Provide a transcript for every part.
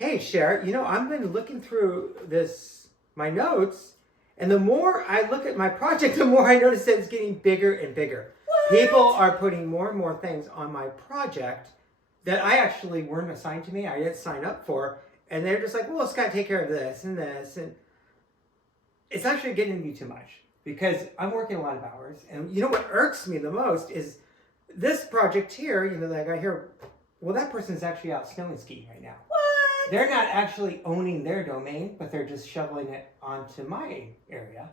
Hey, Cher, I've been looking through my notes, and the more I look at my project, the more I notice that it's getting bigger and bigger. What? People are putting more and more things on my project that I actually weren't assigned to me. I didn't sign up for, and they're just like, well, Scott, take care of this and this, and it's actually getting to be too much because I'm working a lot of hours, and what irks me the most is this project here. That guy here. Well, that person's actually out snow and skiing right now. What? They're not actually owning their domain, but they're just shoveling it onto my area.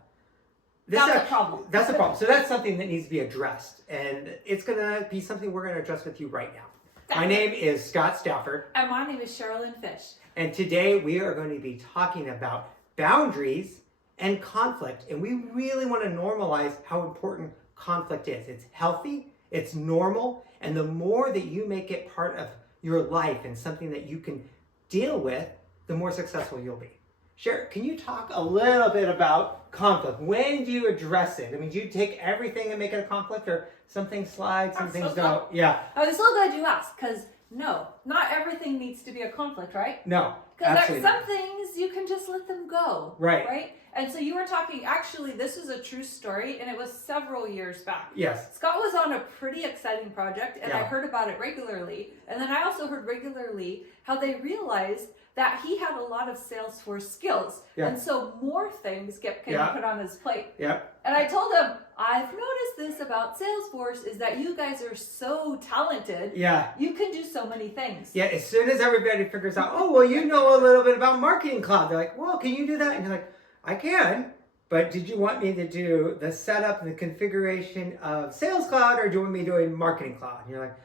That's a problem. That's a problem. So that's something that needs to be addressed. And it's going to be something we're going to address with you right now. My name is Scott Stafford. And my name is Sherlyn Fish. And today we are going to be talking about boundaries and conflict. And we really want to normalize how important conflict is. It's healthy, it's normal, and the more that you make it part of your life and something that you can deal with, the more successful you'll be. Cher, can you talk a little bit about conflict? When do you address it? I mean, do you take everything and make it a conflict, or some things slide, some things don't? Yeah. I'm so glad you asked, because no, not everything needs to be a conflict, right? No. Because some things you can just let them go. Right. And so you were talking, actually, this is a true story, and it was several years back. Yes. Scott was on a pretty exciting project, and Yeah. I heard about it regularly. And then I also heard regularly how they realized that he had a lot of Salesforce skills. Yeah. And so more things kept getting put on his plate. Yep. And I told him, I've noticed this about Salesforce is that you guys are so talented. Yeah. You can do so many things. Yeah, as soon as everybody figures out, oh, well, you know a little bit about Marketing Cloud. They're like, well, can you do that? And you're like, I can, but did you want me to do the setup and the configuration of Sales Cloud, or do you want me doing Marketing Cloud? And you're like,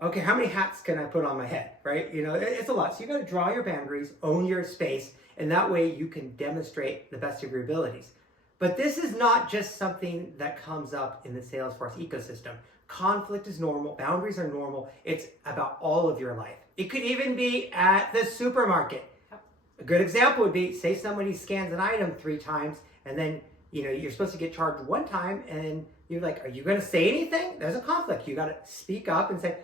okay, how many hats can I put on my head, right? It's a lot. So you got to draw your boundaries, own your space, and that way you can demonstrate the best of your abilities. But this is not just something that comes up in the Salesforce ecosystem. Conflict is normal. Boundaries are normal. It's about all of your life. It could even be at the supermarket. A good example would be, say somebody scans an item 3 times, and then you're supposed to get charged 1 time, and you're like, are you going to say anything? There's a conflict. You got to speak up and say,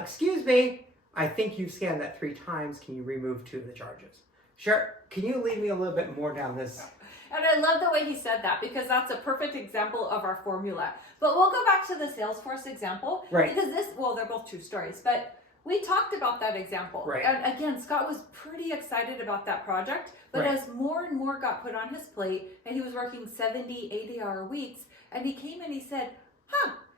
excuse me, I think you've scanned that 3 times. Can you remove 2 of the charges? Sure. Can you lead me a little bit more down this? And I love the way he said that, because that's a perfect example of our formula. But we'll go back to the Salesforce example. Right. Because they're both true stories, but we talked about that example. Right. And again, Scott was pretty excited about that project, but Right. as more and more got put on his plate, and he was working 70, 80-hour weeks, and he came and he said,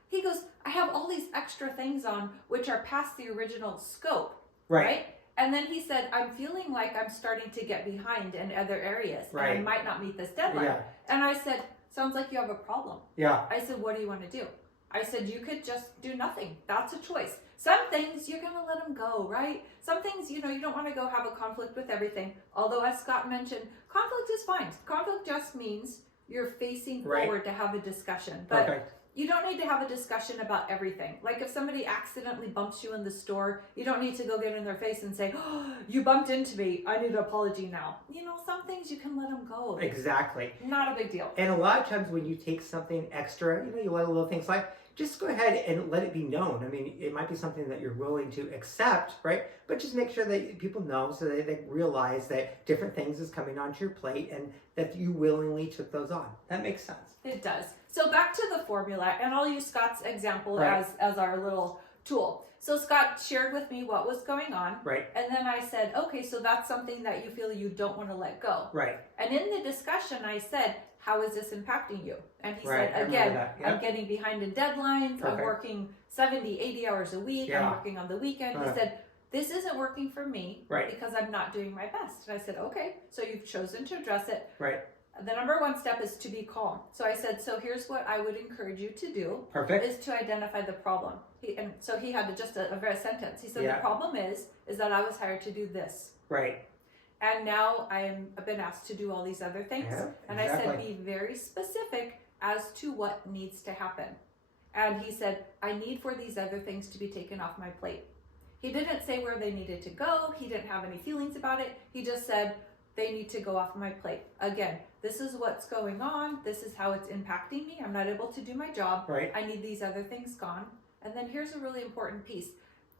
he goes, I have all these extra things on which are past the original scope. Right? And then he said, I'm feeling like I'm starting to get behind in other areas, Right. and I might not meet this deadline. Yeah. And I said, sounds like you have a problem. Yeah. I said, what do you want to do? I said, you could just do nothing. That's a choice. Some things you're going to let them go, right? Some things, you don't want to go have a conflict with everything. Although, as Scott mentioned, conflict is fine. Conflict just means you're facing forward to have a discussion. But Perfect. You don't need to have a discussion about everything. Like if somebody accidentally bumps you in the store, you don't need to go get in their face and say, oh, you bumped into me. I need an apology now. Some things you can let them go. Exactly. Not a big deal. And a lot of times when you take something extra, you let a little thing slide, just go ahead and let it be known. I mean, it might be something that you're willing to accept, right? But just make sure that people know, so that they realize that different things is coming onto your plate and that you willingly took those on. That makes sense. It does. So back to the formula, and I'll use Scott's example Right. as our little tool. So Scott shared with me what was going on. Right. And then I said, okay, so that's something that you feel you don't want to let go. Right. And in the discussion, I said, how is this impacting you? And he Right. said, again, Yep. I'm getting behind in deadlines. Perfect. I'm working 70, 80 hours a week. Yeah. I'm working on the weekend. He said, this isn't working for me because I'm not doing my best. And I said, okay, so you've chosen to address it. Right. The number 1 step is to be calm. So I said, so here's what I would encourage you to do. Perfect. Is to identify the problem. And so he had just a very sentence. He said, the problem is that I was hired to do this. Right. And now I've been asked to do all these other things. Yeah, and exactly. I said, be very specific as to what needs to happen. And he said, I need for these other things to be taken off my plate. He didn't say where they needed to go. He didn't have any feelings about it. He just said, they need to go off my plate. Again, this is what's going on. This is how it's impacting me. I'm not able to do my job. Right. I need these other things gone. And then here's a really important piece.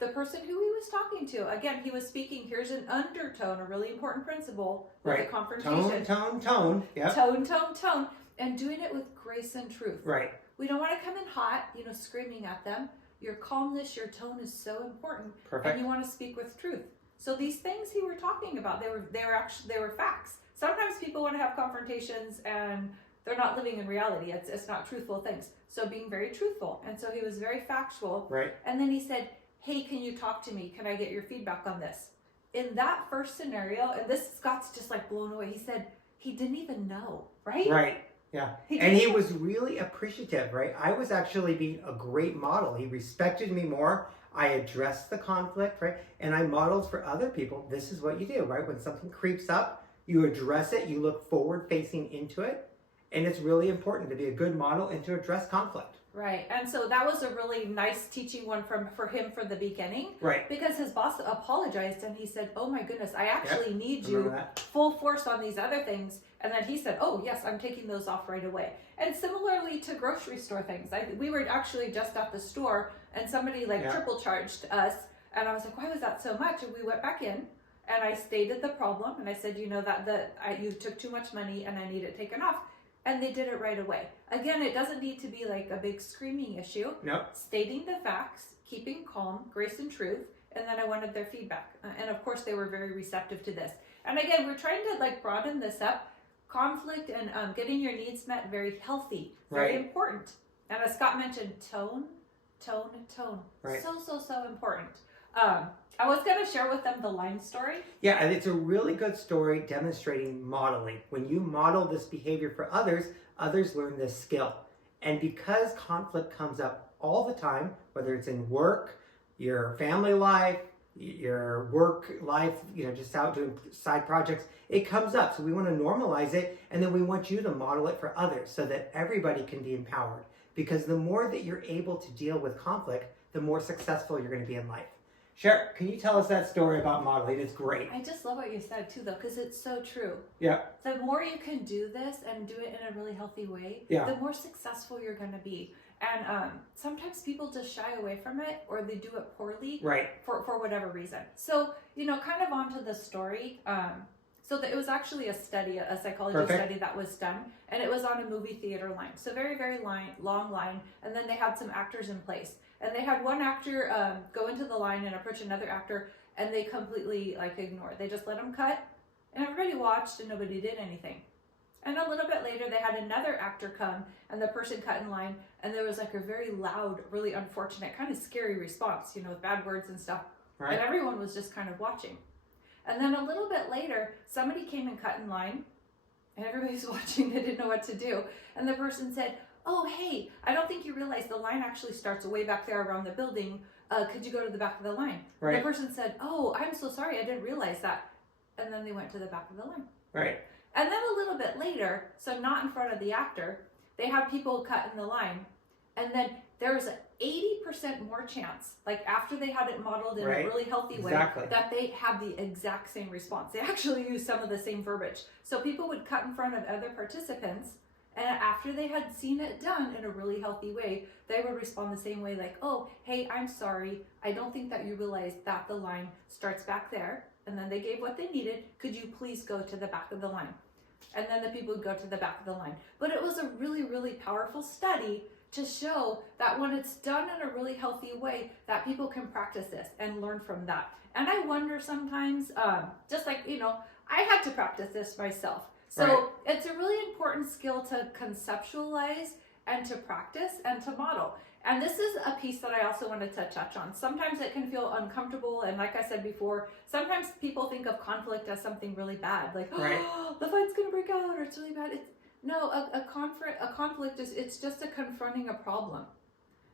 the person who he was talking to. Again, he was speaking, here's an undertone, a really important principle with the confrontation. Tone. Yeah. Tone. And doing it with grace and truth. Right. We don't want to come in hot, screaming at them. Your calmness, your tone is so important. Perfect. And you want to speak with truth. So these things he were talking about, they were facts. Sometimes people want to have confrontations and they're not living in reality. It's not truthful things. So being very truthful. And so he was very factual. Right. And then he said, hey, can you talk to me? Can I get your feedback on this? In that first scenario, and this Scott's just like blown away. He said he didn't even know, right? Right. Yeah. And he was really appreciative, right? I was actually being a great model. He respected me more. I addressed the conflict, right? And I modeled for other people. This is what you do, right? When something creeps up, you address it, you look forward facing into it. And it's really important to be a good model and to address conflict. Right. And so that was a really nice teaching one for him for the beginning. Right. Because his boss apologized and he said, oh my goodness, I actually need you that. full force on these other things. And then he said, oh yes, I'm taking those off right away. And similarly to grocery store things. We were actually just at the store and somebody triple charged us. And I was like, why was that so much? And we went back in and I stated the problem. And I said, you took too much money and I need it taken off. And they did it right away. Again, it doesn't need to be like a big screaming issue. Nope. Stating the facts, keeping calm, grace and truth, and then I wanted their feedback. And of course, they were very receptive to this. And again, we're trying to broaden this up. Conflict and getting your needs met, very healthy, very important. And as Scott mentioned, tone. Right. So important. I was going to share with them the line story. Yeah, and it's a really good story demonstrating modeling. When you model this behavior for others, others learn this skill. And because conflict comes up all the time, whether it's in work, your family life, your work life, just out doing side projects, it comes up. So we want to normalize it, and then we want you to model it for others so that everybody can be empowered. Because the more that you're able to deal with conflict, the more successful you're going to be in life. Sure, can you tell us that story about modeling? It's great. I just love what you said too, though, because it's so true. Yeah. The more you can do this and do it in a really healthy way, the more successful you're going to be. And sometimes people just shy away from it or they do it poorly for whatever reason. So, kind of onto the story. It was actually a study, a psychology study that was done, and it was on a movie theater line. So very, very long line, and then they had some actors in place. And they had one actor go into the line and approach another actor, and they completely ignored. They just let him cut, and everybody watched, and nobody did anything. And a little bit later, they had another actor come, and the person cut in line, and there was a very loud, really unfortunate, kind of scary response, with bad words and stuff. Right. And everyone was just kind of watching. And then a little bit later, somebody came and cut in line, and everybody's watching. They didn't know what to do. And the person said, oh, hey, I don't think you realize the line actually starts way back there around the building. Could you go to the back of the line? Right. The person said, oh, I'm so sorry. I didn't realize that. And then they went to the back of the line. Right. And then a little bit later, so not in front of the actor, they had people cut in the line. And then there was an 80% more chance, after they had it modeled in a really healthy way, that they had the exact same response. They actually used some of the same verbiage. So people would cut in front of other participants, and after they had seen it done in a really healthy way, they would respond the same way, oh, hey, I'm sorry. I don't think that you realized that the line starts back there. And then they gave what they needed. Could you please go to the back of the line? And then the people would go to the back of the line. But it was a really, really powerful study to show that when it's done in a really healthy way, that people can practice this and learn from that. And I wonder sometimes, I had to practice this myself. So it's a really important skill to conceptualize and to practice and to model. And this is a piece that I also wanted to touch on. Sometimes it can feel uncomfortable. And like I said before, sometimes people think of conflict as something really bad. Oh, the fight's going to break out or it's really bad. A conflict is just a confronting a problem.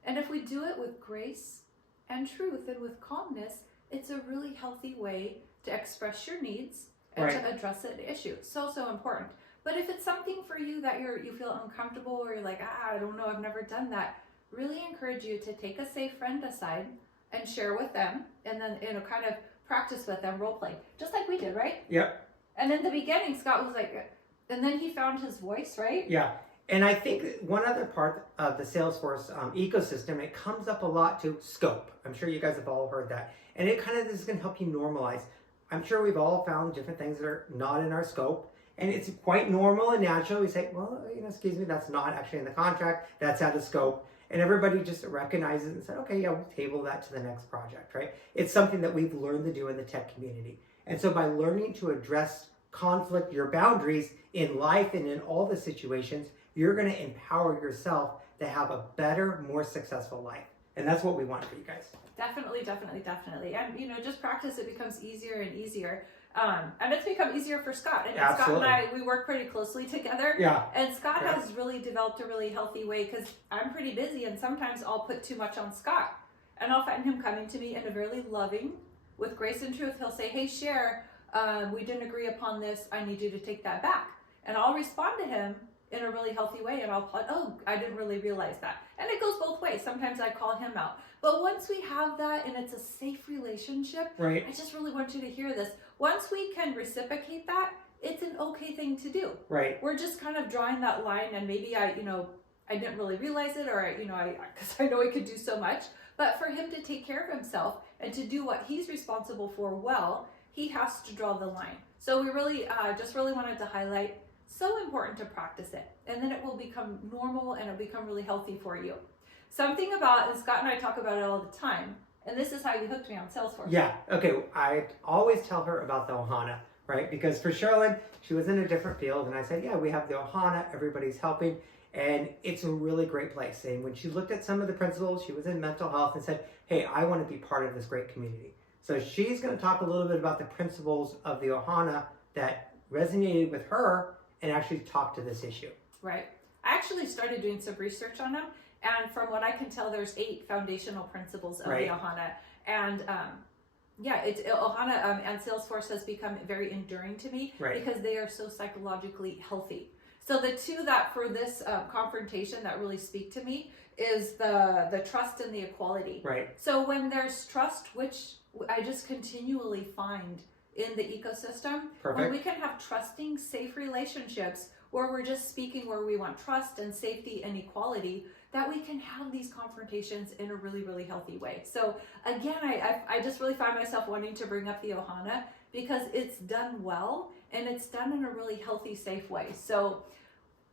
And if we do it with grace and truth and with calmness, it's a really healthy way to express your needs and to address an issue. So important. But if it's something for you that you feel uncomfortable or you're I don't know, I've never done that, really encourage you to take a safe friend aside and share with them and then, kind of practice with them, role play, just like we did, right? Yep. And in the beginning, Scott was and then he found his voice, right? Yeah. And I think one other part of the Salesforce ecosystem, it comes up a lot to scope. I'm sure you guys have all heard that. And it kind of is going to help you normalize. I'm sure we've all found different things that are not in our scope. And it's quite normal and natural. We say, well, excuse me, that's not actually in the contract. That's out of scope. And everybody just recognizes and said, okay, yeah, we'll table that to the next project, right? It's something that we've learned to do in the tech community. And so by learning to address conflict, your boundaries in life and in all the situations, you're going to empower yourself to have a better, more successful life. And that's what we want for you guys. Definitely. And, just practice, it becomes easier and easier. And it's become easier for Scott. And Absolutely. Scott and I, we work pretty closely together. Yeah. And Scott has really developed a really healthy way, because I'm pretty busy and sometimes I'll put too much on Scott. And I'll find him coming to me in a really loving, with grace and truth. He'll say, hey, Cher, we didn't agree upon this. I need you to take that back. And I'll respond to him in a really healthy way, and I'll plug, oh, I didn't really realize that. And it goes both ways. Sometimes I call him out. But once we have that and it's a safe relationship, right. I just really want you to hear this. Once we can reciprocate that, it's an okay thing to do. Right. We're just kind of drawing that line, and maybe I didn't really realize it, or, because I know he could do so much. But for him to take care of himself and to do what he's responsible for well, he has to draw the line. So we really, just really wanted to highlight, so important to practice it, and then it will become normal and it'll become really healthy for you. Something about, and Scott and I talk about it all the time, and this is how you hooked me on Salesforce. Yeah, okay, I always tell her about the Ohana, right? Because for Sherlyn, she was in a different field, and I said, yeah, we have the Ohana, everybody's helping, and it's a really great place. And when she looked at some of the principles, she was in mental health and said, hey, I want to be part of this great community. So she's going to talk a little bit about the principles of the Ohana that resonated with her and actually talk to this issue. Right. I actually started doing some research on them, and from what I can tell, there's 8 foundational principles of the Ohana. And Ohana and Salesforce has become very enduring to me because they are so psychologically healthy. So the 2 that for this confrontation that really speak to me is the trust and the equality. Right. So when there's trust, which I just continually find in the ecosystem, when we can have trusting, safe relationships where we're just speaking where we want trust and safety and equality, that we can have these confrontations in a really, really healthy way. So again, I just really find myself wanting to bring up the Ohana because it's done well and it's done in a really healthy, safe way. So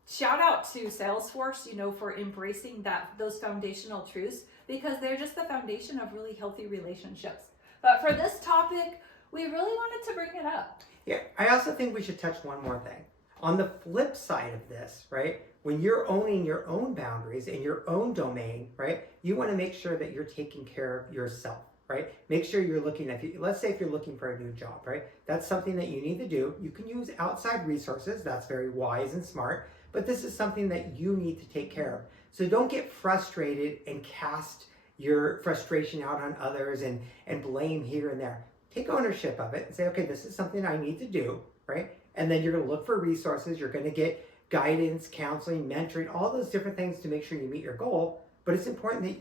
shout out to Salesforce, for embracing those foundational truths, because they're just the foundation of really healthy relationships. But for this topic, we really wanted to bring it up. Yeah, I also think we should touch one more thing. On the flip side of this, right, when you're owning your own boundaries in your own domain, right, you want to make sure that you're taking care of yourself, right? Make sure you're looking at, let's say if you're looking for a new job, right, that's something that you need to do. You can use outside resources. That's very wise and smart, but this is something that you need to take care of. So don't get frustrated and cast your frustration out on others and blame here and there. Take ownership of it and say, okay, this is something I need to do, right? And then you're going to look for resources. You're going to get guidance, counseling, mentoring, all those different things to make sure you meet your goal. But it's important that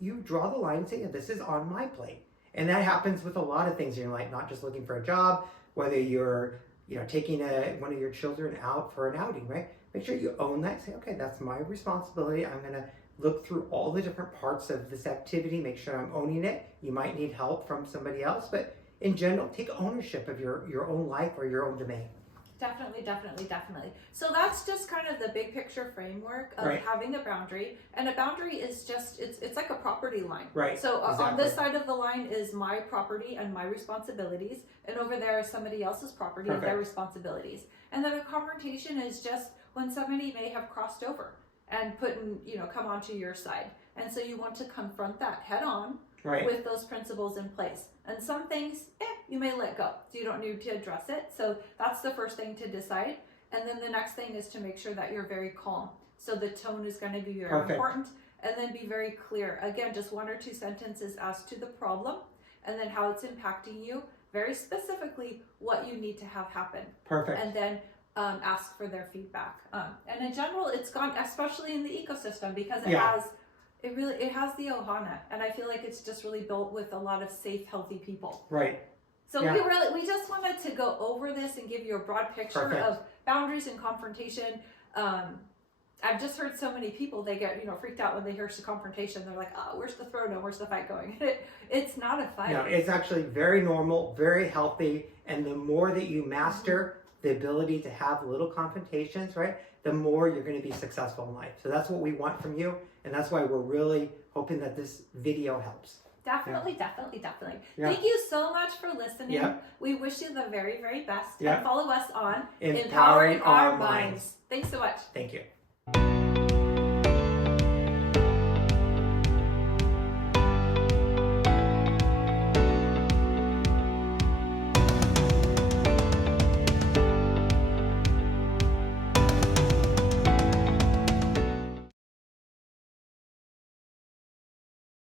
you draw the line and say, yeah, this is on my plate. And that happens with a lot of things in your life, not just looking for a job, whether you're taking one of your children out for an outing, right? Make sure you own that. Say, okay, that's my responsibility. I'm going to look through all the different parts of this activity, make sure I'm owning it. You might need help from somebody else, but in general, take ownership of your own life or your own domain. Definitely. So that's just kind of the big picture framework of having a boundary. And a boundary is just, it's like a property line. Right. So on this side of the line is my property and my responsibilities. And over there is somebody else's property and their responsibilities. And then a confrontation is just when somebody may have crossed over and come onto your side. And so you want to confront that head on with those principles in place. And some things, you may let go. So you don't need to address it. So that's the first thing to decide. And then the next thing is to make sure that you're very calm. So the tone is going to be very important. And then be very clear. Again, just 1 or 2 sentences as to the problem and then how it's impacting you. Very specifically what you need to have happen. Perfect. And then ask for their feedback. And in general, it's gone, especially in the ecosystem, because it has the Ohana, and I feel like it's just really built with a lot of safe, healthy people. Right. So we just wanted to go over this and give you a broad picture of boundaries and confrontation. I've just heard so many people, they get, freaked out when they hear confrontation. They're like, oh, where's the throwdown? Where's the fight going? It's not a fight. No, it's actually very normal, very healthy. And the more that you master the ability to have little confrontations, right, the more you're going to be successful in life. So that's what we want from you. And that's why we're really hoping that this video helps. Definitely. Yeah. Thank you so much for listening. Yeah. We wish you the very, very best. Yeah. And follow us on Empowering Our Minds. Thanks so much. Thank you.